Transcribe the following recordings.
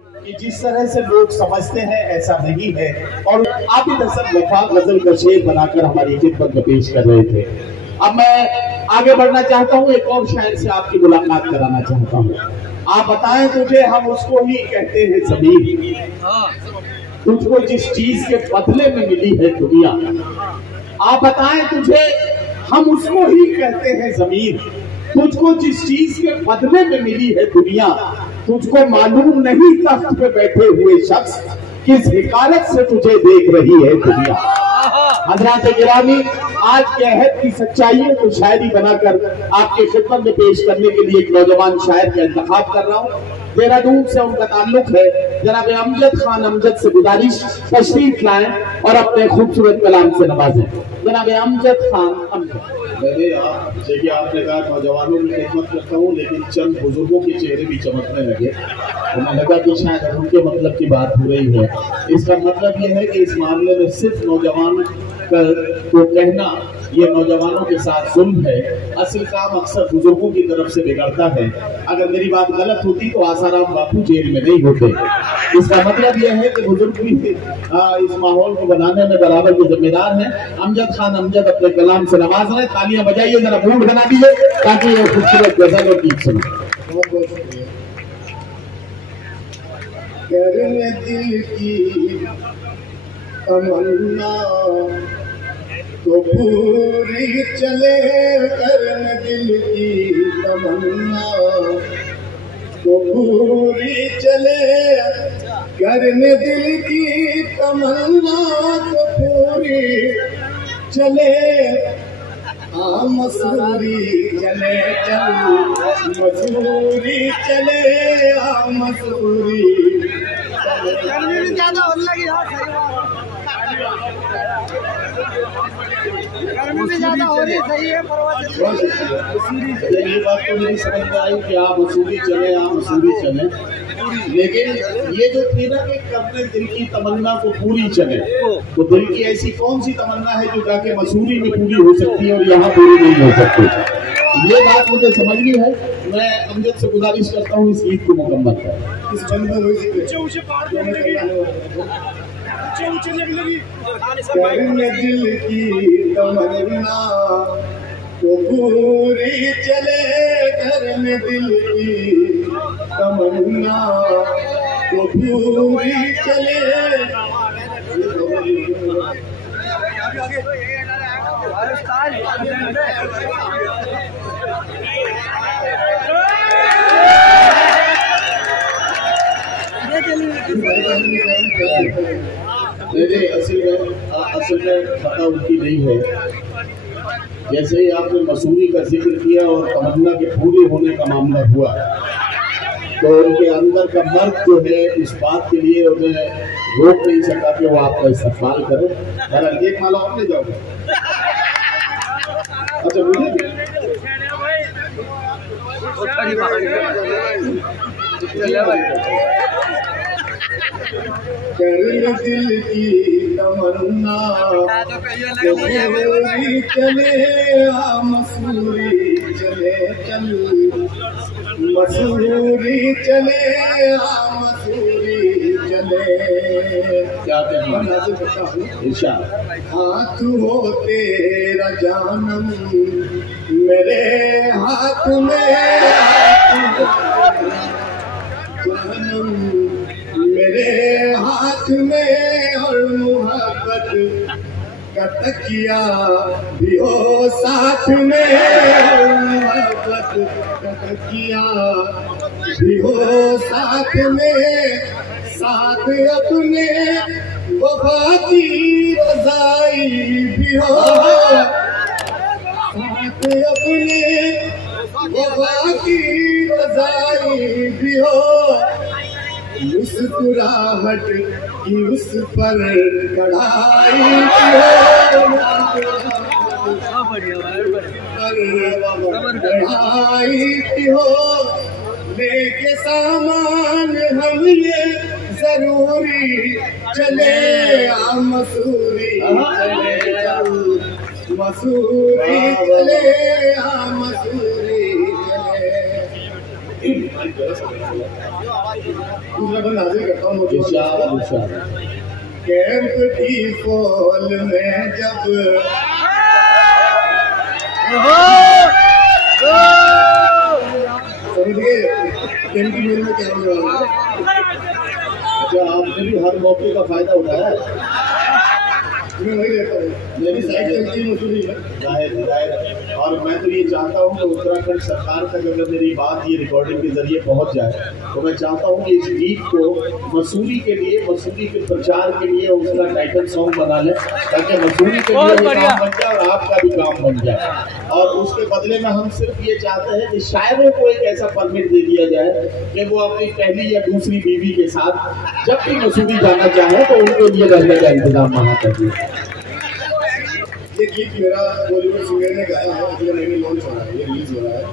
कि जिस तरह से लोग समझते हैं ऐसा नहीं है। और आप ही दरअसल वफा गजल का शेर बनाकर हमारी खिदमत में पेश कर रहे थे। अब मैं आगे बढ़ना चाहता हूँ, एक और शायर से आपकी मुलाकात कराना चाहता हूँ। आप बताएं तुझे हम उसको ही कहते हैं ज़मीर, तुझको जिस चीज के बदले में मिली है दुनिया। आप बताएं तुझे हम उसको ही कहते हैं ज़मीर, तुझको जिस चीज के बदले में मिली है दुनिया। तुझको मालूम नहीं तख्त पे बैठे हुए शख्स किस हिकायत से तुझे देख रही है दुनिया। हज़रात गिरामी, आज के अहद की सच्चाइयों को शायरी बनाकर आपके खिदमत में पेश करने के लिए एक नौजवान शायर का इंतखाब कर रहा हूँ। देहरादून से उनका ताल्लुक है। जनाब अमजद खान अमजद से गुजारिश तशरीफ लाएं और अपने खूबसूरत कलाम से नवाजें। जनाब अमजद खान अमजद। देखिए, आपने कहा नौजवानों की खिदमत करता हूँ, लेकिन चंद बुजुर्गों के चेहरे भी चमकने लगे। उन्हें लगा कि शायद उनके मतलब की बात हो रही है। इसका मतलब यह है कि इस मामले में सिर्फ नौजवान को कहना ये नौजवानों के साथ जुल्म है। असल काम अक्सर बुजुर्गों की तरफ से बिगड़ता है। अगर मेरी बात गलत होती तो आसाराम बापू जेल में नहीं होते। इसका मतलब यह है कि बुजुर्ग भी इस माहौल को बनाने में बराबर के जिम्मेदार हैं। अमजद खान अमजद अपने कलाम से नवाज रहे। तालियां बजाइए, जरा मूड बना दीजिए ताकि ये खूबसूरत गजल और गीत सुने। बहुत बहुत शुक्रिया। करने दिल की तमन्ना तो पूरी चले, करने दिल की तमन्ना तो पूरी चले, करने दिल की तमन्ना तो पूरी चले। मसूरी चले चल, मसूरी चले, मसूरी गर्मी भी ज्यादा होने लगी। गर्मी भी ज्यादा हो रही, सही है। ये बात तो मेरी समझ में आई कि आप मसूरी चले, आप मसूरी चले, लेकिन ये जो थी ना कि करने दिल की तमन्ना को पूरी चले, तो दिल की ऐसी कौन सी तमन्ना है जो जाके मसूरी में पूरी हो सकती है और यहाँ पूरी नहीं हो सकती। ये बात मुझे समझनी है। मैं अमजद से गुजारिश करता हूँ इस गीत को मुकम्मल करें। इस बंद में हुई करने दिल की तमन्ना तो पूरी चले, करने दिल की तमन्ना तो पूरी चले। असल में पता उनकी नहीं है। जैसे ही आपने मसूरी का जिक्र किया और तमन्ना के पूरे होने का मामला हुआ, तो उनके अंदर का मर्द जो है इस बात के लिए उन्हें रोक नहीं सका कि वो आपका इस्तेमाल करे। बहरहाल एक माला आप ले जाओगे। अच्छा, मुझे करने दिल की तमन्ना तो पूरी चले, मसूरी चले चल, मसूरी चले, मसूरी चले। क्या हाथ हो तेरा जानम मेरे हाथ में, जानम मेरे हाथ में, और मोहब्बत का तकिया भी हो साथ में, और मोहब्बत का तकिया भी हो साथ में, साथ अपने वफा की रज़ाई भी हो, साथ अपने वफा की रज़ाई भी हो। मुस्कुराहट की उस पर कढ़ाई कढ़ाई हो, लेके सामान हम ये जरूरी चले, मसूरी चले चल, मसूरी चले, मसूरी चले। दूसरा बंद हाजिर करता हूँ। कैंप की फॉल में जब समझ गए कैंप की मेल में क्या हो रहा है। अच्छा, आपने भी हर मौके का फायदा उठाया है। मैं वही रहता हूँ, मेरी साइड चलती है मसूरी में। जाहिर। और मैं तो ये चाहता हूँ कि उत्तराखंड सरकार तक अगर मेरी बात ये रिकॉर्डिंग के जरिए पहुँच जाए तो मैं चाहता हूँ कि इस गीत को मसूरी के लिए, मसूरी के प्रचार के लिए उसका टाइटल सॉन्ग बना लें, ताकि मसूरी के लिए भी काम बन जाए और आपका भी काम बन जाए। और उसके बदले में हम सिर्फ ये चाहते हैं कि शायरों को एक ऐसा परमिट दे दिया जाए कि वो अपनी पहली या दूसरी बीवी के साथ जब भी मसूरी जाना चाहे तो उनके लिए रहने का इंतजाम वहाँ कर दिया। ये गीत मेरा बॉलीवुड सिंगर ने गाया है, अगले महीने लॉन्च हो रहा है, ये रिलीज हो रहा है।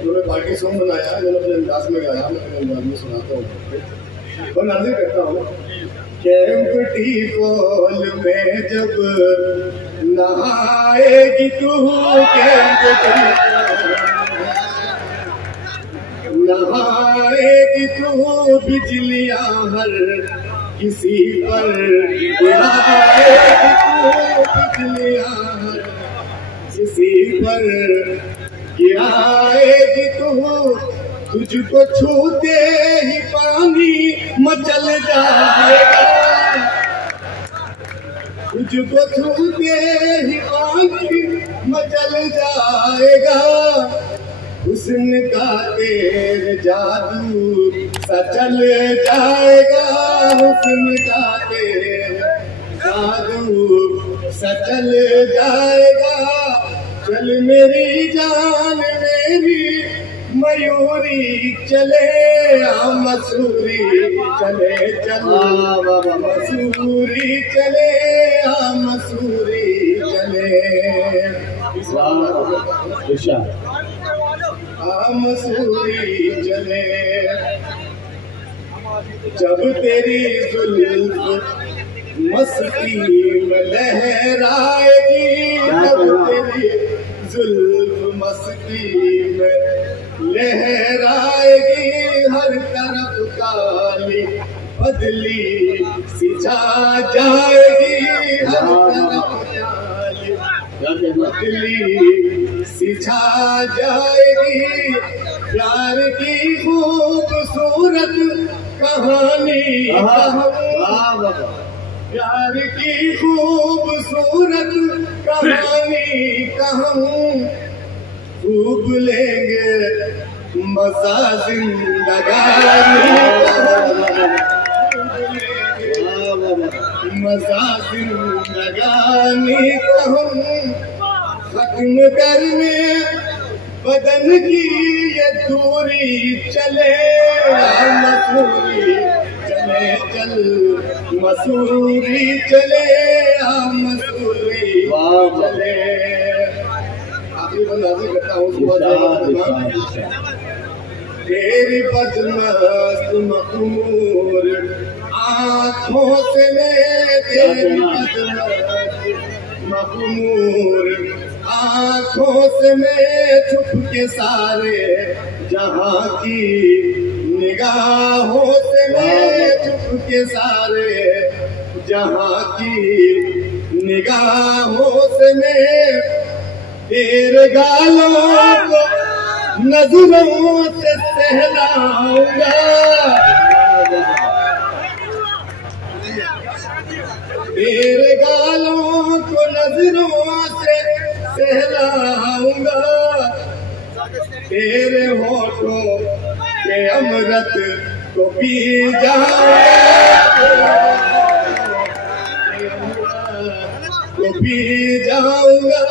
उन्होंने पार्टी सॉन्ग बनाया है, मैंने अपने अंदाज में गाया, मैं अपने अंदाज में सुनाता हूँ और नाज़िर करता हूँ। कैंप टी फॉल में जब नहाएगी तू, कैंप टी नहाएगी तू, बिजलियां हर किसी पर गिराएगी तू, बिजलियां हर किसी पर गिराएगी तू। तुझको छूते ही पानी मचल जाएगा, तुझको छूते ही पानी मचल जाएगा। हुस्न का तेरे जादू सा चल जाएगा, हुस्न का तेरे जादू सा चल जाएगा। चल मेरी जान मेरी मयूरी चले मसूरी चले, चल मसूरी चले मसूरी चले, मसूरी चले। जब तेरी जुल्फ मस्ती में लहराएगी, जब तेरी जुल्फ मस्ती में लहराएगी, हर तरफ काली बदली सी छा जाएगी, हर तरफ काली बदली सी छा जाएगी। प्यार की खूबसूरत कहानी प्यार की खूबसूरत कहानी कहूँ, खूब लेंगे मजा जिंदगानी, मजा जिंदगानी कहूँ। खत्म करने बदन की ये दूरी चले मसूरी चले, चल मसूरी चले मसूरी चले। आखिरी बंद हाजिर करता हूँ। तेरी बदमस्त मखमूर आँखों से तेरी बदमस्त मखमूर आँखों से मैं छुप के सारे जहाँ की निगाहों से मैं छुप के सारे जहाँ की निगाहों से मैं तेरे गालों को नजरों से सहलाऊंगा, तेरे गालों को नजरों से सहलाऊंगा। तेरे होठों के अमृत को पी जाऊंगा, को पी जाऊंगा।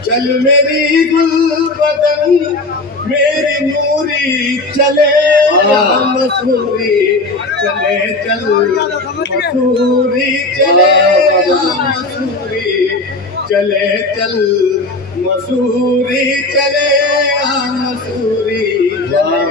चल मेरी गुलबदन मेरी नूरी चले मसूरी चले, चल मसूरी चले मसूरी चले, चल मसूरी चले मसूरी चले।